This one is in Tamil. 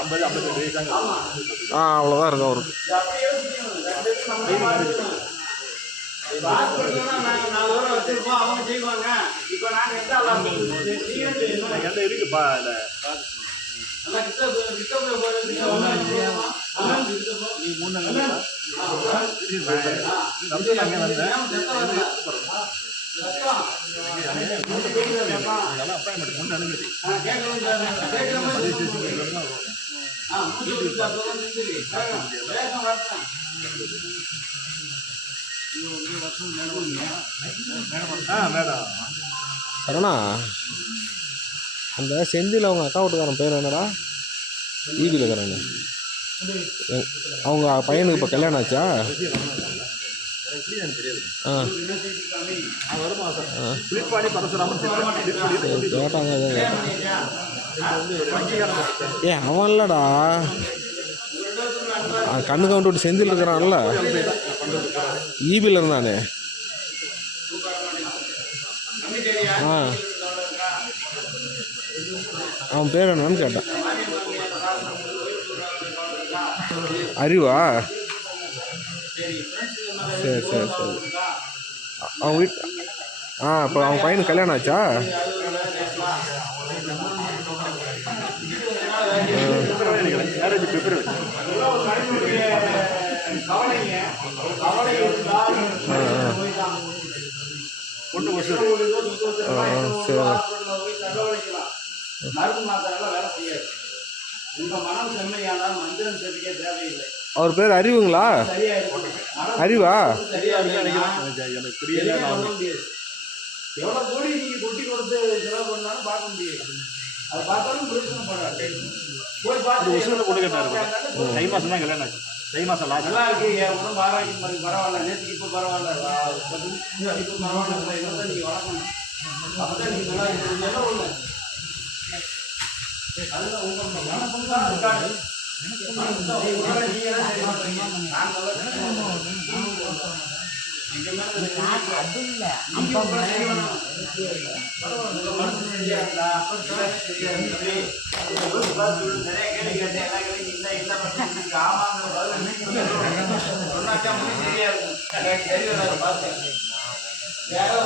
ஐம்பது ஐம்பத்தெட்டு வயசு தாங்க ஆ அவ்வளோதான் இருக்கும் அவருக்கு எந்த இருக்குப்பா இல்லை நீ மூணு வந்தேன் அப்பாயின்மெண்ட் முன்ன அனுமதி ஆ மேடம் சரணா அந்த செந்தில் அவங்க அக்கா வீட்டுக்காரன் பேர் என்னடா? ஈபியில் இருக்கிறாங்க அவங்க பையனுக்கு இப்போ கல்யாணம் ஆச்சா? கேட்டாங்க. ஏ அவன் இல்லடா. கண்ணு கவுண்டு செந்தில் இருக்கிறான்ல. ஈபியில் இருந்தானே. ஆ. அவன் பேர் என்னன்னு கேட்டான். அறிவா? சரி சரி சரி. அவன் வீட் ஆ இப்போ அவன் பையனுக்கு கல்யாணம் ஆச்சா? ஆ, சரி மருந்து மாத்திரம் வேலை செய்யாது உங்க மனம் செம்மையானால் மந்திரம் செபிக்க தேவையில்லை அவர் பேர் அறிவுங்களா? அறிவா? எவ்வளவு கோடி நீங்க கொட்டி கொடுத்து செலவு பண்ணாலும் பார்க்க முடியாது அது பார்த்தாலும் பிரயோஜனம் படாது போய் பார்த்து ஒசூரில் பொண்ணு கேட்டாரு தை மாதம் தான் கல்யாணம் ஆச்சு தை மாதம் லாஸ்ட் நல்லா இருக்கு. ஆரோக்கியம் இருக்கு பரவாயில்ல. நேற்றுக்கு இப்போ பரவாயில்ல. இப்போ பரவாயில்ல. இதான் நீங்க வளர்க்கணும். அப்பதான் நீங்க நல்லா இருக்கணும். என்ன ஒண்ணு. அதுதான் உங்க மனசு தான் இருக்காது தான் தான். நான் நல்லா இருக்கணும். எங்க மேல இந்த நம்பிக்கை. நீங்க உங்களை சரி பண்ணணும். பரவாயில்ல, உங்க மனசு சரியா இருந்தா, எல்லாமே சொன்னாக்கா முடிஞ்சு சரியா யாரோ